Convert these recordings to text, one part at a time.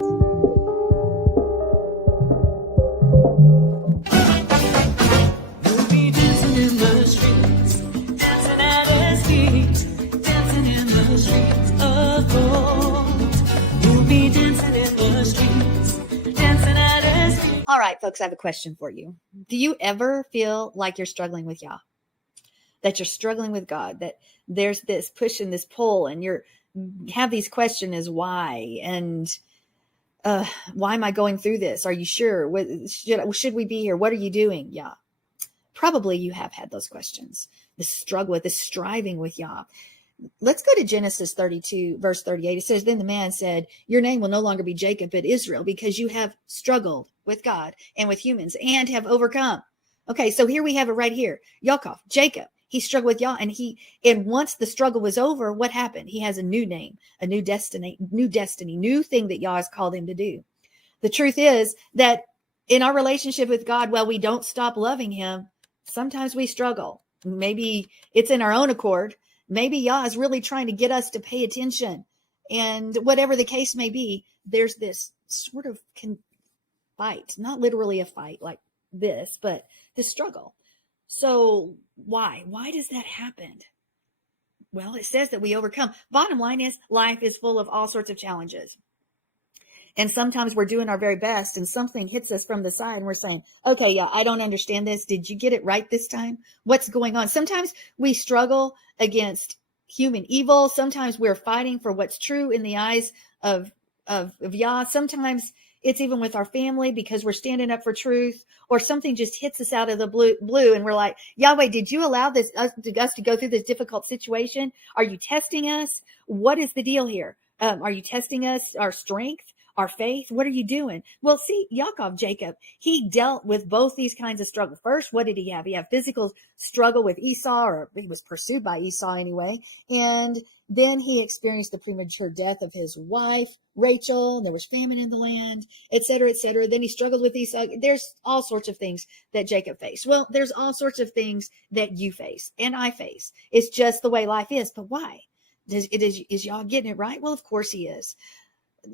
You'll be dancing in the streets, dancing at his feet, dancing in the streets of gold. You'll be dancing in the streets, dancing at his feet. All right, folks, I have a question for you. Do you ever feel like you're struggling with Yah? That you're struggling with God, that there's this push and this pull, and you have these questions as why, and why am I going through this? Are you sure? Should we be here? What are you doing, Yah? Probably you have had those questions, this struggle with, this striving with Yah. Let's go to Genesis 32, verse 38. It says, then the man said, your name will no longer be Jacob, but Israel, because you have struggled with God and with humans and have overcome. Okay, so here we have it right here. Yaakov, Jacob, he struggled with Yah, and once the struggle was over, what happened? He has a new name, a new destiny, new thing that Yah has called him to do. The truth is that in our relationship with God, while we don't stop loving him, sometimes we struggle. Maybe it's in our own accord. Maybe Yah is really trying to get us to pay attention. And whatever the case may be, there's this sort of fight, not literally a fight like this, but this struggle. So why? Why does that happen? Well, it says that we overcome. Bottom line is life is full of all sorts of challenges. And sometimes we're doing our very best and something hits us from the side and we're saying, okay, yeah, I don't understand this. Did you get it right this time? What's going on? Sometimes we struggle against human evil. Sometimes we're fighting for what's true in the eyes of Yah. Sometimes it's even with our family because we're standing up for truth, or something just hits us out of the blue and we're like, Yahweh, did you allow us to go through this difficult situation? Are you testing us? What is the deal here? Are you testing us, our strength? Our faith? What are you doing? Well, see, Jacob, he dealt with both these kinds of struggle. First, what did he have? He had physical struggle with Esau, or he was pursued by Esau anyway. And then he experienced the premature death of his wife, Rachel. And there was famine in the land, et cetera, et cetera. Then he struggled with Esau. There's all sorts of things that Jacob faced. Well, there's all sorts of things that you face and I face. It's just the way life is. But why? Is Yah getting it right? Well, of course he is.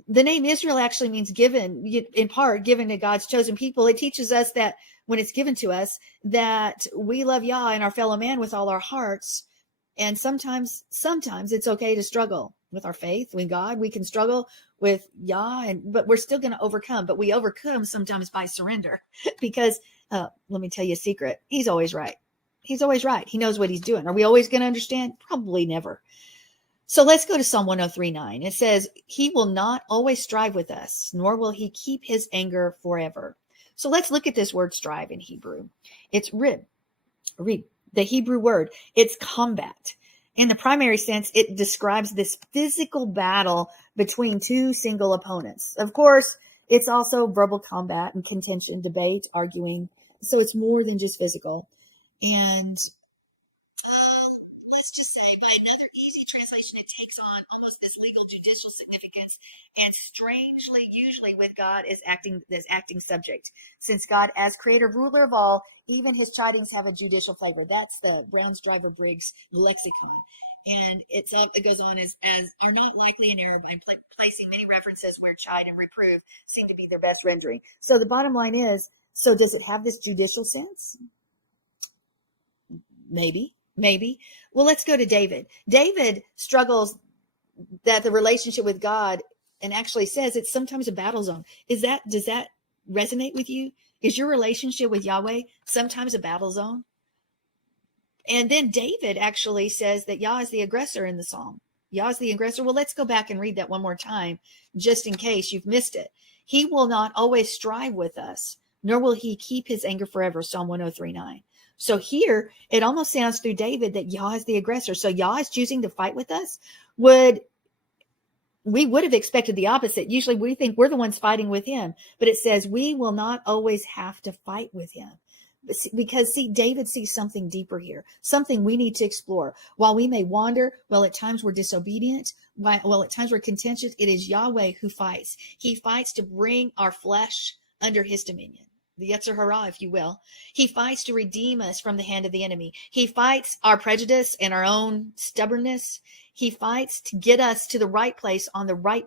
The name Israel actually means given, in part, given to God's chosen people. It teaches us that when it's given to us, that we love Yah and our fellow man with all our hearts. And sometimes it's okay to struggle with our faith with God. We can struggle with Yah, but we're still going to overcome. But we overcome sometimes by surrender because let me tell you a secret. He's always right. He's always right. He knows what he's doing. Are we always going to understand? Probably never. So let's go to Psalm 103:9. It says, he will not always strive with us, nor will he keep his anger forever. So let's look at this word strive in Hebrew. It's rib, the Hebrew word. It's combat. In the primary sense, it describes this physical battle between two single opponents. Of course, it's also verbal combat and contention, debate, arguing. So it's more than just physical. And let's just say by another easy translation, it takes on almost this legal judicial significance, and strangely, usually with God is acting subject. Since God, as creator, ruler of all, even his chidings have a judicial flavor. That's the Brown's Driver Briggs lexicon. And it goes on as are not likely in error by placing many references where chide and reprove seem to be their best rendering. So the bottom line is, so does it have this judicial sense? Maybe. Well, let's go to David. David struggles that the relationship with God, and actually says it's sometimes a battle zone. Does that resonate with you? Is your relationship with Yahweh sometimes a battle zone? And then David actually says that Yah is the aggressor in the psalm. Yah is the aggressor. Well, let's go back and read that one more time, just in case you've missed it. He will not always strive with us, nor will he keep his anger forever. Psalm 103:9. So here, it almost sounds through David that Yah is the aggressor. So Yah is choosing to fight with us. We would have expected the opposite. Usually we think we're the ones fighting with him, but it says we will not always have to fight with him. Because David sees something deeper here, something we need to explore. While we may wander, well, at times we're disobedient, well, at times we're contentious, it is Yahweh who fights. He fights to bring our flesh under his dominion. The Yetzer Hara, if you will. He fights to redeem us from the hand of the enemy. He fights our prejudice and our own stubbornness. He fights to get us to the right place on the right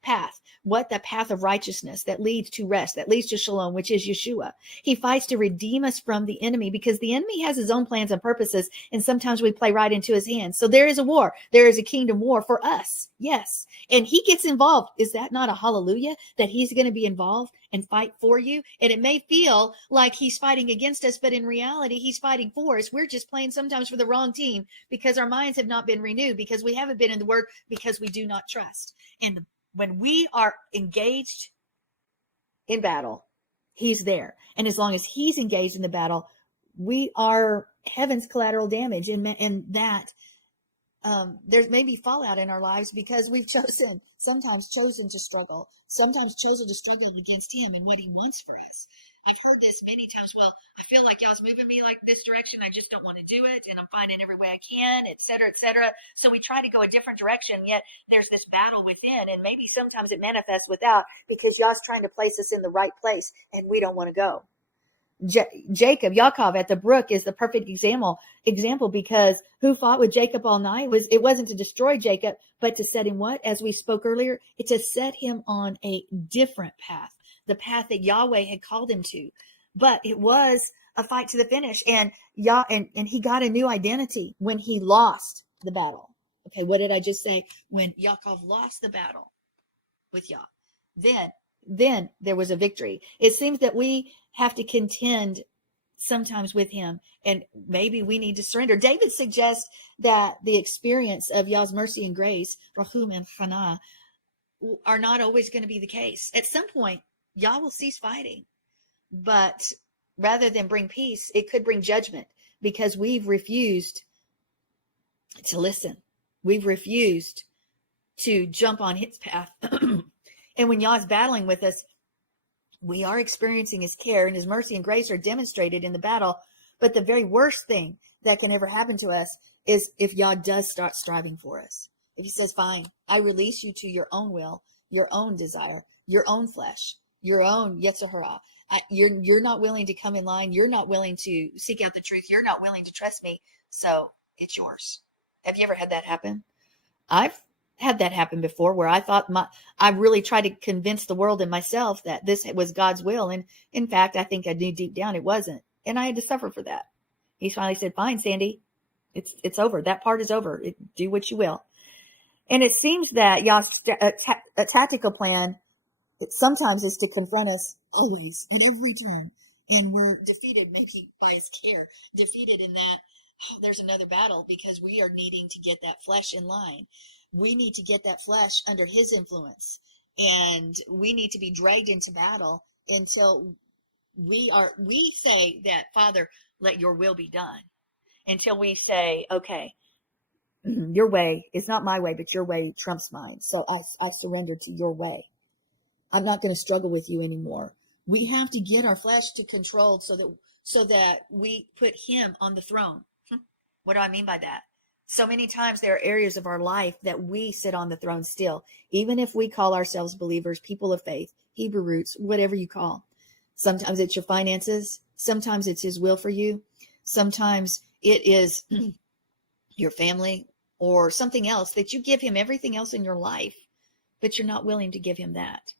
path. What? The path of righteousness that leads to rest, that leads to shalom, which is Yeshua. He fights to redeem us from the enemy because the enemy has his own plans and purposes, and sometimes we play right into his hands. So there is a war. There is a kingdom war for us. Yes. And he gets involved. Is that not a hallelujah that he's going to be involved and fight for you? And it may feel like he's fighting against us, but in reality, he's fighting for us. We're just playing sometimes for the wrong team because our minds have not been renewed, because we haven't been in the word, because we do not trust. And when we are engaged in battle, he's there. And as long as he's engaged in the battle, we are heaven's collateral damage. And that there's maybe fallout in our lives because we've sometimes chosen to struggle against him and what he wants for us. I've heard this many times. Well, I feel like y'all's moving me like this direction. I just don't want to do it. And I'm finding every way I can, et cetera, et cetera. So we try to go a different direction. Yet there's this battle within. And maybe sometimes it manifests without because y'all's trying to place us in the right place and we don't want to go. Yaakov at the brook is the perfect example because who fought with Jacob all night? It wasn't to destroy Jacob, but to set him what? As we spoke earlier, it's to set him on a different path, the path that Yahweh had called him to. But it was a fight to the finish, and he got a new identity when he lost the battle. Okay, what did I just say? When Yaakov lost the battle with Yah, then there was a victory. It seems that we have to contend sometimes with him, and maybe we need to surrender. David suggests that the experience of Yah's mercy and grace, Rahum and Chana, are not always going to be the case. At some point, Yah will cease fighting, but rather than bring peace, it could bring judgment because we've refused to listen. We've refused to jump on his path. And when Yah's battling with us, we are experiencing his care, and his mercy and grace are demonstrated in the battle. But the very worst thing that can ever happen to us is if Yah does start striving for us. If he says, fine, I release you to your own will, your own desire, your own flesh, your own Yetzer Hara. You're not willing to come in line. You're not willing to seek out the truth. You're not willing to trust me. So it's yours. Have you ever had that happen? I've had that happen before where I thought I really tried to convince the world and myself that this was God's will. And in fact, I think I knew deep down it wasn't. And I had to suffer for that. He finally said, fine, Sandi, it's over. That part is over. Do what you will. And it seems that Yah's a tactical plan sometimes is to confront us always and every time. And we're defeated maybe by his care, defeated in that, there's another battle because we are needing to get that flesh in line. We need to get that flesh under his influence, and we need to be dragged into battle until we say that, Father, let your will be done. Until we say, okay, your way is not my way, but your way trumps mine. So I surrender to your way. I'm not going to struggle with you anymore. We have to get our flesh to control so that we put him on the throne. What do I mean by that? So many times there are areas of our life that we sit on the throne still, even if we call ourselves believers, people of faith, Hebrew roots, whatever you call. Sometimes it's your finances. Sometimes it's his will for you. Sometimes it is your family or something else that you give him everything else in your life, but you're not willing to give him that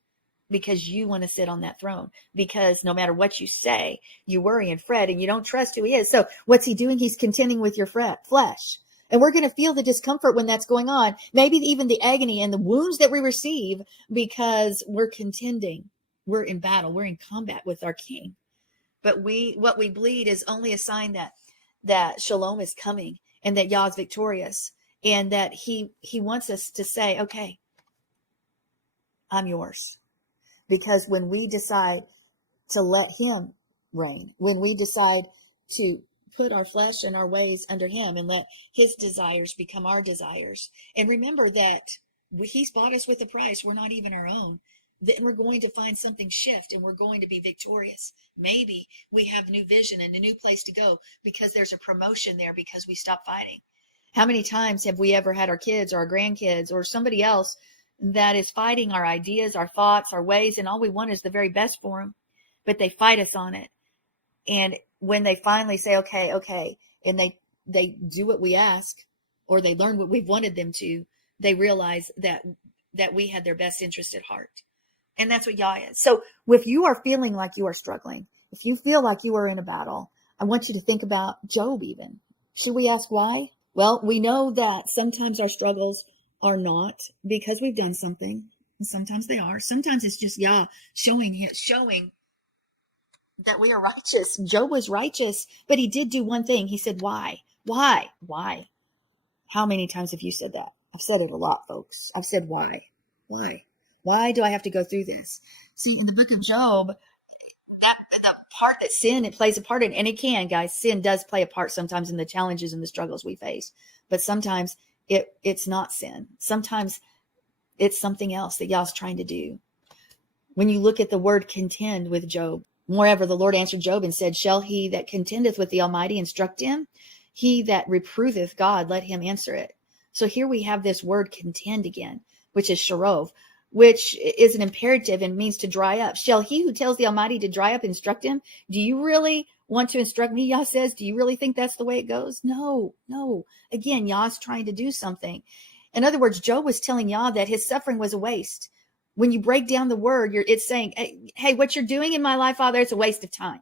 because you want to sit on that throne, because no matter what you say, you worry and fret and you don't trust who he is. So what's he doing? He's contending with your flesh. And we're going to feel the discomfort when that's going on, maybe even the agony and the wounds that we receive because we're contending. We're in battle. We're in combat with our king. But what we bleed is only a sign that Shalom is coming and that Yah is victorious and that he wants us to say, okay, I'm yours. Because when we decide to let him reign, when we decide to put our flesh and our ways under him and let his desires become our desires. And remember that he's bought us with a price. We're not even our own. Then we're going to find something shift and we're going to be victorious. Maybe we have new vision and a new place to go because there's a promotion there because we stopped fighting. How many times have we ever had our kids or our grandkids or somebody else that is fighting our ideas, our thoughts, our ways, and all we want is the very best for them, but they fight us on it. And when they finally say, okay, and they do what we ask, or they learn what we've wanted them to, they realize that we had their best interest at heart. And that's what Yah is. So if you are feeling like you are struggling, if you feel like you are in a battle, I want you to think about Job even. Should we ask why? Well, we know that sometimes our struggles are not because we've done something. And sometimes they are. Sometimes it's just Yah showing that we are righteous. Job was righteous, but he did do one thing. He said, why? Why? Why? How many times have you said that? I've said it a lot, folks. I've said why? Why? Why do I have to go through this? See, in the book of Job, the part that sin, it plays a part in, and it can, guys, sin does play a part sometimes in the challenges and the struggles we face. But sometimes it's not sin. Sometimes it's something else that Yah's trying to do. When you look at the word contend with Job, moreover, the Lord answered Job and said, shall he that contendeth with the Almighty instruct him? He that reproveth God, let him answer it. So here we have this word contend again, which is sharov, which is an imperative and means to dry up. Shall he who tells the Almighty to dry up instruct him? Do you really want to instruct me? Yah says, do you really think that's the way it goes? No. Again, Yah's trying to do something. In other words, Job was telling Yah that his suffering was a waste. When you break down the word, it's saying, hey, what you're doing in my life, Father, it's a waste of time.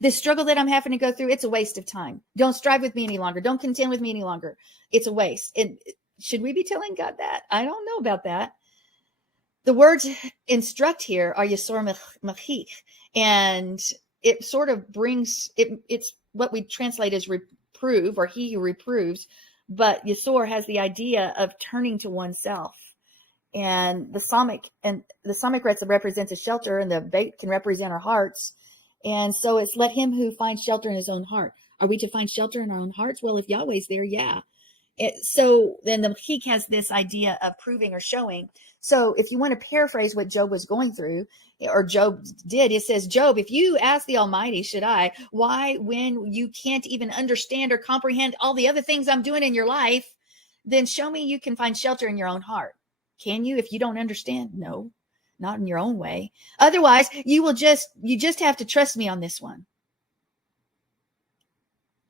This struggle that I'm having to go through, it's a waste of time. Don't strive with me any longer. Don't contend with me any longer. It's a waste. And should we be telling God that? I don't know about that. The words instruct here are yasor machich, and it sort of brings it's what we translate as reprove, or he who reproves, but yasor has the idea of turning to oneself. And the Samic represents a shelter, and the bait can represent our hearts. And so it's let him who finds shelter in his own heart. Are we to find shelter in our own hearts? Well, if Yahweh's there, yeah. So then the Machik has this idea of proving or showing. So if you want to paraphrase what Job was going through, or Job did, it says, Job, if you ask the Almighty, why, when you can't even understand or comprehend all the other things I'm doing in your life, then show me you can find shelter in your own heart. Can you, if you don't understand? No, not in your own way. Otherwise, you just have to trust me on this one.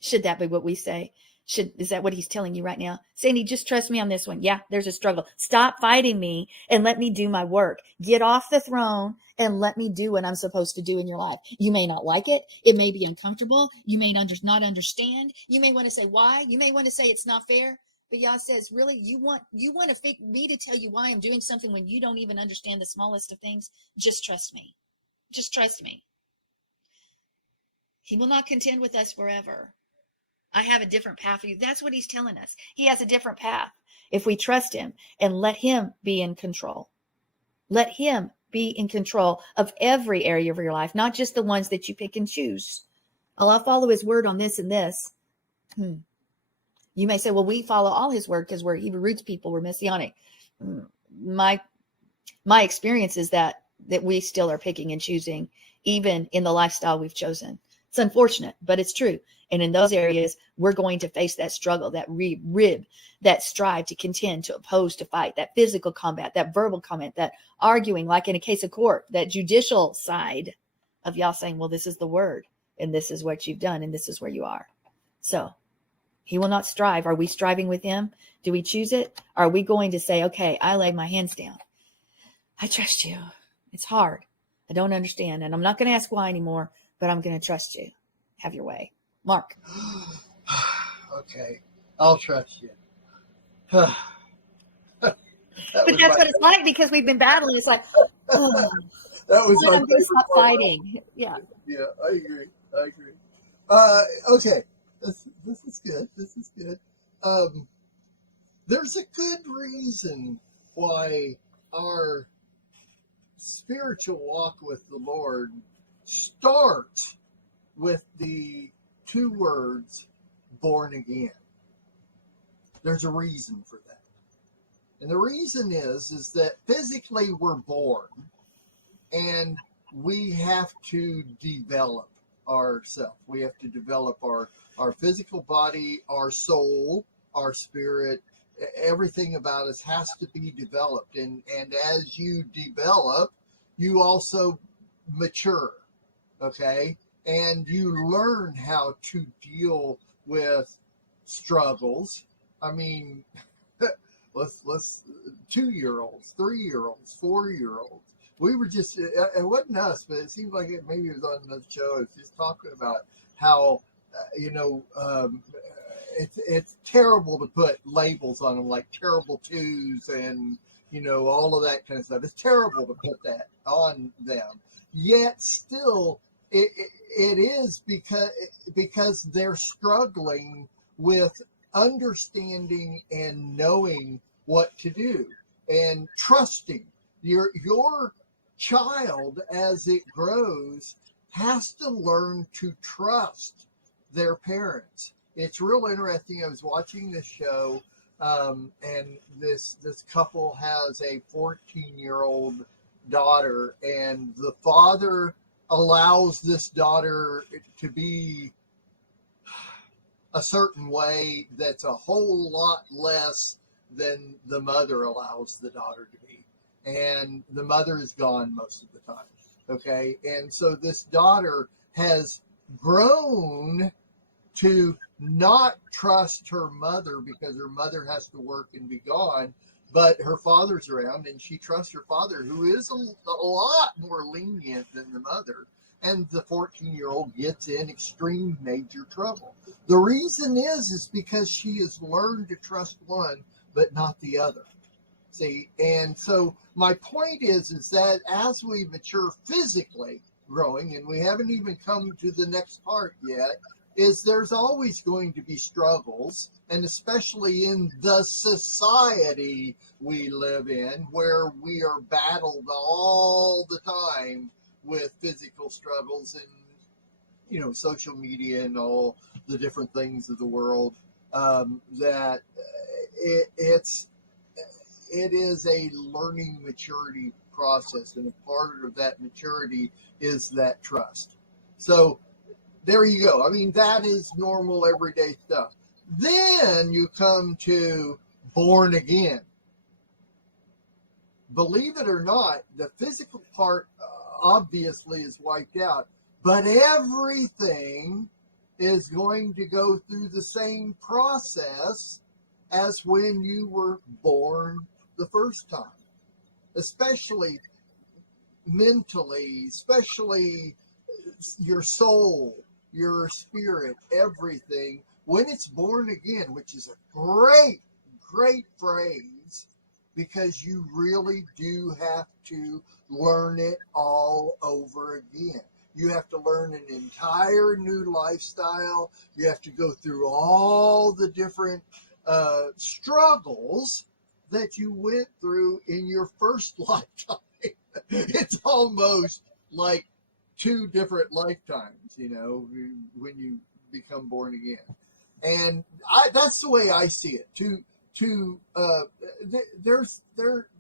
Should that be what we say? Is that what he's telling you right now? Sandi, just trust me on this one. Yeah, there's a struggle. Stop fighting me and let me do my work. Get off the throne and let me do what I'm supposed to do in your life. You may not like it. It may be uncomfortable. You may not understand. You may want to say why. You may want to say it's not fair. But Yah says, really, you want me to tell you why I'm doing something when you don't even understand the smallest of things? Just trust me. Just trust me. He will not contend with us forever. I have a different path for you. That's what he's telling us. He has a different path. If we trust him and let him be in control. Let him be in control of every area of your life, not just the ones that you pick and choose. I'll follow his word on this and this. You may say, well, we follow all his word because we're Hebrew roots people, we're Messianic. My experience is that we still are picking and choosing, even in the lifestyle we've chosen. It's unfortunate, but it's true. And in those areas, we're going to face that struggle, that rib, that strive to contend, to oppose, to fight, that physical combat, that verbal comment, that arguing, like in a case of court, that judicial side of Yah saying, well, this is the word, and this is what you've done, and this is where you are. So he will not strive. Are we striving with him? Do we choose it? Are we going to say, okay, I lay my hands down. I trust you. It's hard. I don't understand. And I'm not going to ask why anymore, but I'm going to trust you. Have your way. Mark. Okay. I'll trust you. But that's what it's like, because we've been battling. It's like, oh, that was I'm going to stop fighting. Yeah. Yeah, I agree. Okay. This is good. This is good. There's a good reason why our spiritual walk with the Lord starts with the two words, born again. There's a reason for that. And the reason is that physically we're born and we have to develop ourselves. We have to develop our physical body, our soul, our spirit. Everything about us has to be developed. And as you develop, you also mature, okay? And you learn how to deal with struggles I mean, let's 2-year-olds, 3-year-olds, 4-year-olds. We were just, it wasn't us, but it seemed like maybe it was on another show. It was just talking about how, it's terrible to put labels on them, like terrible twos and, all of that kind of stuff. It's terrible to put that on them. Yet still, it is because they're struggling with understanding and knowing what to do and trusting. Your child, as it grows, has to learn to trust their parents. It's real interesting. I was watching this show, and this couple has a 14-year-old daughter, and the father allows this daughter to be a certain way that's a whole lot less than the mother allows the daughter to be. And the mother is gone most of the time. Okay. And so this daughter has grown to not trust her mother because her mother has to work and be gone, but her father's around and she trusts her father, who is a lot more lenient than the mother. And the 14-year-old gets in extreme major trouble. The reason is because she has learned to trust one, but not the other. See, and so my point is that as we mature physically growing, and we haven't even come to the next part yet, is there's always going to be struggles, and especially in the society we live in, where we are battled all the time with physical struggles and, social media and all the different things of the world, that it is a learning maturity process, and a part of that maturity is that trust. So there you go. I mean, that is normal everyday stuff. Then you come to born again. Believe it or not, the physical part obviously is wiped out, but everything is going to go through the same process as when you were born the first time, especially mentally, especially your soul, your spirit, everything. When it's born again, which is a great, great phrase, because you really do have to learn it all over again. You have to learn an entire new lifestyle. You have to go through all the different struggles that you went through in your first lifetime. It's almost like 2 different lifetimes, when you become born again. And that's the way I see it.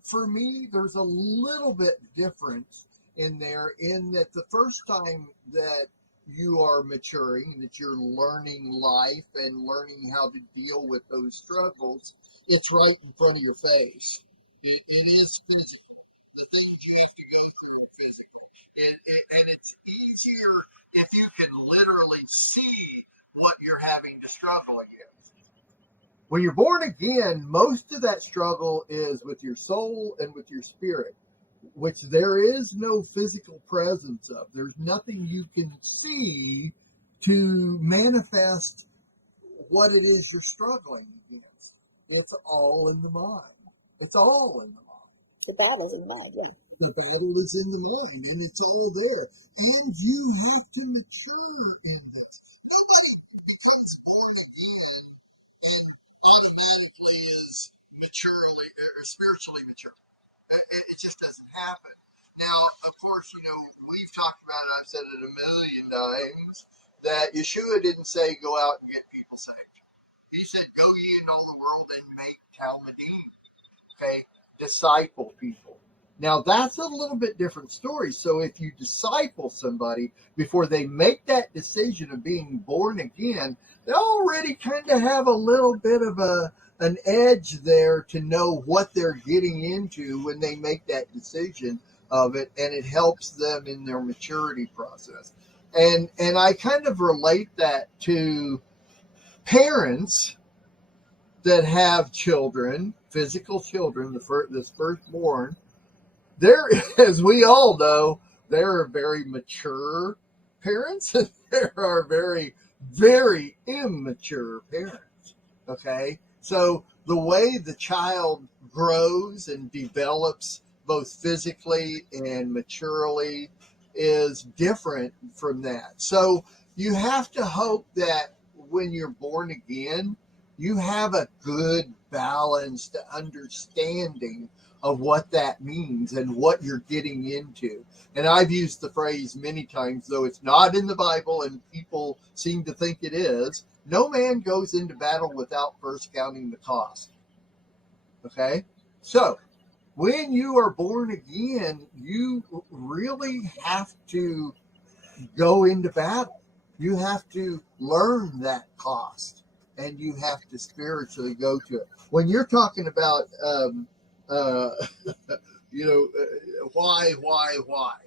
For me, there's a little bit difference in there, in that the first time that you are maturing, that you're learning life and learning how to deal with those struggles, it's right in front of your face. It is physical. The things you have to go through are physical. And it's easier if you can literally see what you're having to struggle against. When you're born again, most of that struggle is with your soul and with your spirit, which there is no physical presence of. There's nothing you can see to manifest what it is you're struggling against. It's all in the mind. It's all in the mind. The battle's in the mind, yeah. The battle is in the mind, and it's all there. And you have to mature in this. Nobody becomes born again and automatically is maturely or spiritually mature. It just doesn't happen. Now, of course, we've talked about it, I've said it a million times, that Yeshua didn't say go out and get people saved. He said, go ye into all the world and make Talmudim. Okay? Disciple people. Now, that's a little bit different story. So if you disciple somebody before they make that decision of being born again, they already kind of have a little bit of an edge there to know what they're getting into when they make that decision of it, and it helps them in their maturity process. And I kind of relate that to parents that have children, physical children, this firstborn, there, as we all know, there are very mature parents and there are very, very immature parents. Okay. So the way the child grows and develops both physically and maturely is different from that. So you have to hope that when you're born again, you have a good, balanced understanding of what that means and what you're getting into. And I've used the phrase many times, though it's not in the Bible and people seem to think it is. No man goes into battle without first counting the cost. Okay? So when you are born again, you really have to go into battle. You have to learn that cost and you have to spiritually go to it. When you're talking about,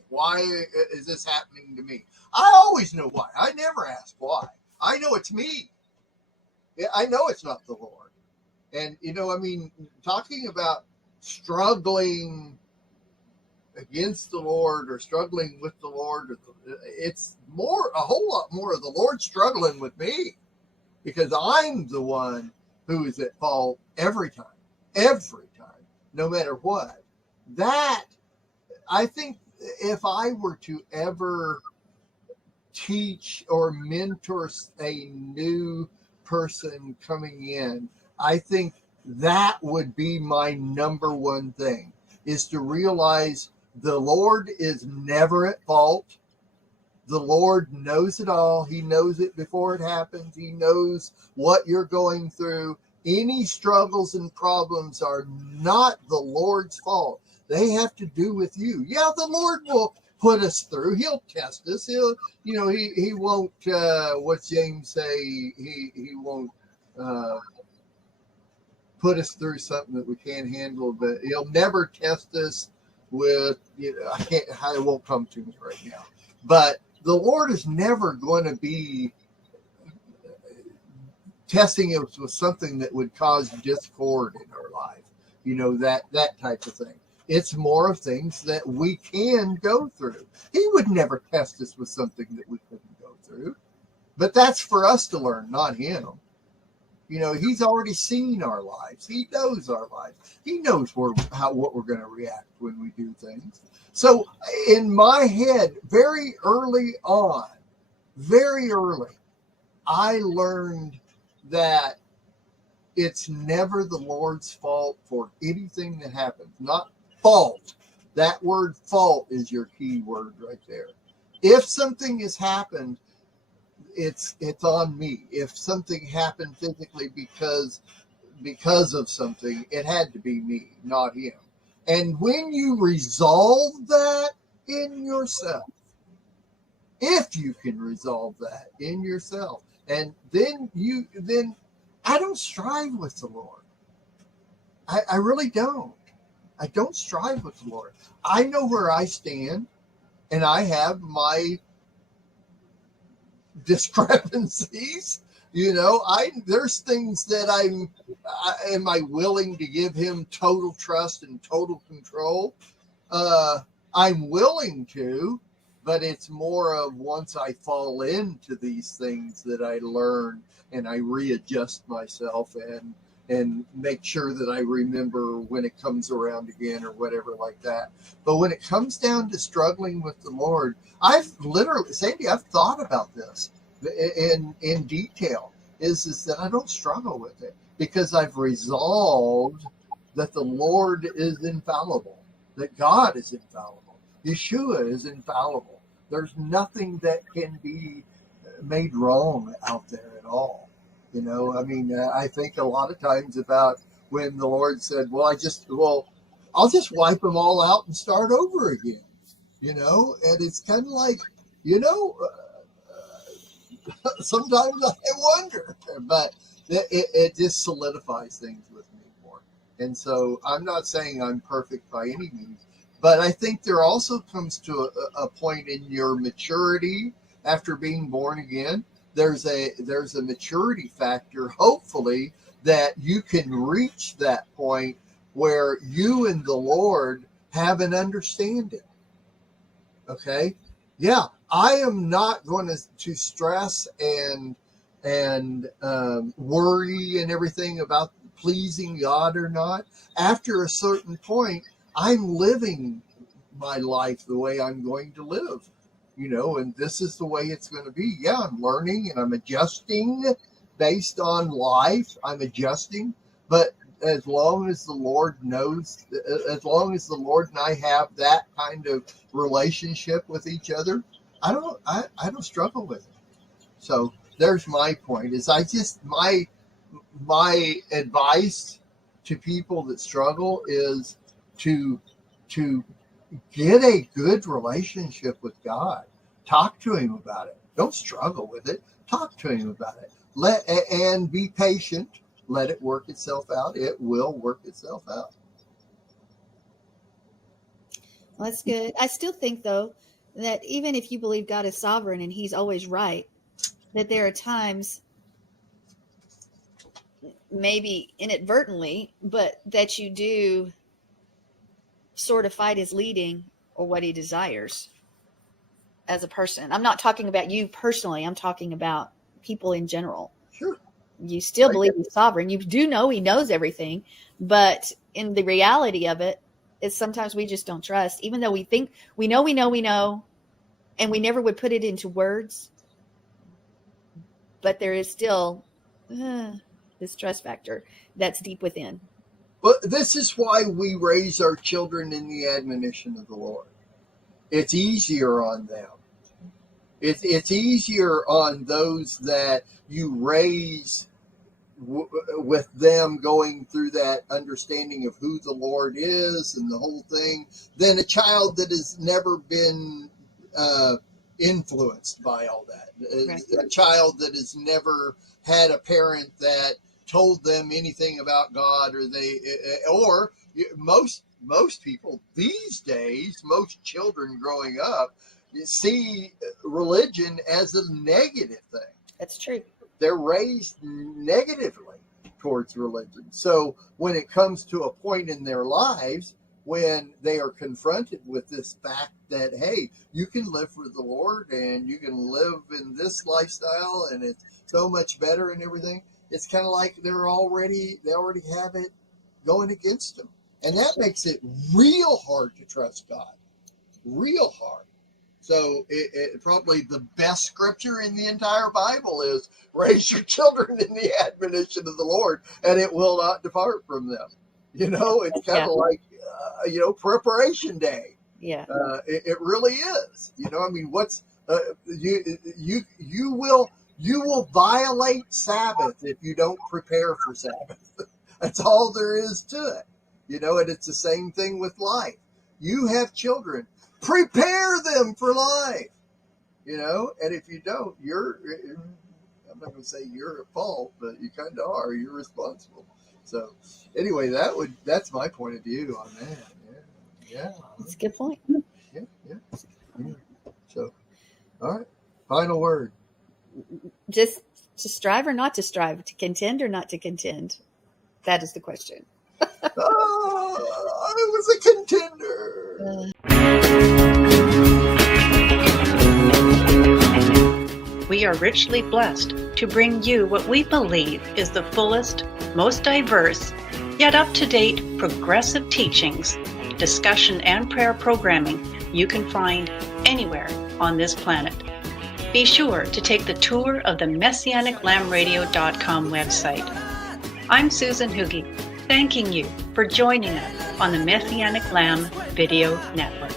why is this happening to me? I always know why. I never ask why. I know it's me. I know it's not the Lord. And, talking about struggling against the Lord or struggling with the Lord, it's a whole lot more of the Lord struggling with me because I'm the one who is at fault every time, no matter what. That, I think if I were to ever teach or mentor a new person coming in, I think that would be my number one thing, is to realize the Lord is never at fault. The Lord knows it all. He knows it before it happens. He knows what you're going through. Any struggles and problems are not the Lord's fault. They have to do with you. Yeah, the Lord will put us through. He'll test us. He won't, what's James say? He won't put us through something that we can't handle, but he'll never test us with, I won't come to me right now, but the Lord is never going to be testing us with something that would cause discord in our life, that type of thing. It's more of things that we can go through. He would never test us with something that we couldn't go through, but that's for us to learn, not him. He's already seen our lives. He knows our lives. He knows what we're going to react when we do things. So in my head, very early, I learned that it's never the Lord's fault for anything that happens. Not fault. That word fault is your key word right there. If something has happened, it's on me. If something happened physically because of something, it had to be me, not him. And when you resolve that in yourself, if you can resolve that in yourself, and then I don't strive with the Lord. I really don't. I don't strive with the Lord. I know where I stand, and I have my discrepancies. There's things that am I willing to give him total trust and total control? I'm willing to, but it's more of once I fall into these things that I learn and I readjust myself and make sure that I remember when it comes around again or whatever like that. But when it comes down to struggling with the Lord, Sandi, I've thought about this in detail, is that I don't struggle with it because I've resolved that the Lord is infallible, that God is infallible, Yeshua is infallible. There's nothing that can be made wrong out there at all. I think a lot of times about when the Lord said, I'll just wipe them all out and start over again, and it's kind of like, sometimes I wonder, but it just solidifies things with me more. And so I'm not saying I'm perfect by any means, but I think there also comes to a point in your maturity after being born again. There's a maturity factor, hopefully, that you can reach that point where you and the Lord have an understanding. Okay? Yeah, I am not going to stress and worry and everything about pleasing God or not. After a certain point, I'm living my life the way I'm going to live, and this is the way it's going to be. Yeah, I'm learning and I'm adjusting based on life. I'm adjusting, but as long as the Lord knows, as long as the Lord and I have that kind of relationship with each other, I don't struggle with it. So there's my point. Is my advice to people that struggle is to get a good relationship with God. Talk to Him about it. Don't struggle with it. Talk to Him about it. And be patient. Let it work itself out. It will work itself out. Well, that's good. I still think, though, that even if you believe God is sovereign and He's always right, that there are times, maybe inadvertently, but that you do sort of fight His leading or what He desires as a person. I'm not talking about you personally. I'm talking about people in general. Sure. You still believe He's sovereign. You do know He knows everything, but in the reality of it, is sometimes we just don't trust, even though we think we know, and we never would put it into words. But there is still this trust factor that's deep within. But this is why we raise our children in the admonition of the Lord. It's easier on them. It's easier on those that you raise with them going through that understanding of who the Lord is and the whole thing than a child that has never been influenced by all that. Right. A child that has never had a parent that told them anything about God, or most people these days, most children growing up see religion as a negative thing. That's true. They're raised negatively towards religion. So when it comes to a point in their lives when they are confronted with this fact that, hey, you can live for the Lord and you can live in this lifestyle and it's so much better and everything, it's kind of like they already have it going against them. And that makes it real hard to trust God. Real hard. So it probably the best scripture in the entire Bible is raise your children in the admonition of the Lord and it will not depart from them. It's kind of like, preparation day. Yeah. It really is. What's you will violate Sabbath if you don't prepare for Sabbath. That's all there is to it. And it's the same thing with life. You have children. Prepare them for life, and if you don't, I'm not going to say you're at fault, but you kind of are. You're responsible. So anyway, that's my point of view on that. Yeah. That's a good point. Yeah. So, all right. Final word. Just to strive or not to strive, to contend or not to contend. That is the question. I was a contender. We are richly blessed to bring you what we believe is the fullest, most diverse, yet up-to-date progressive teachings, discussion, and prayer programming you can find anywhere on this planet. Be sure to take the tour of the MessianicLambRadio.com website. I'm Susan Hugie, thanking you for joining us on the Messianic Lamb Video Network.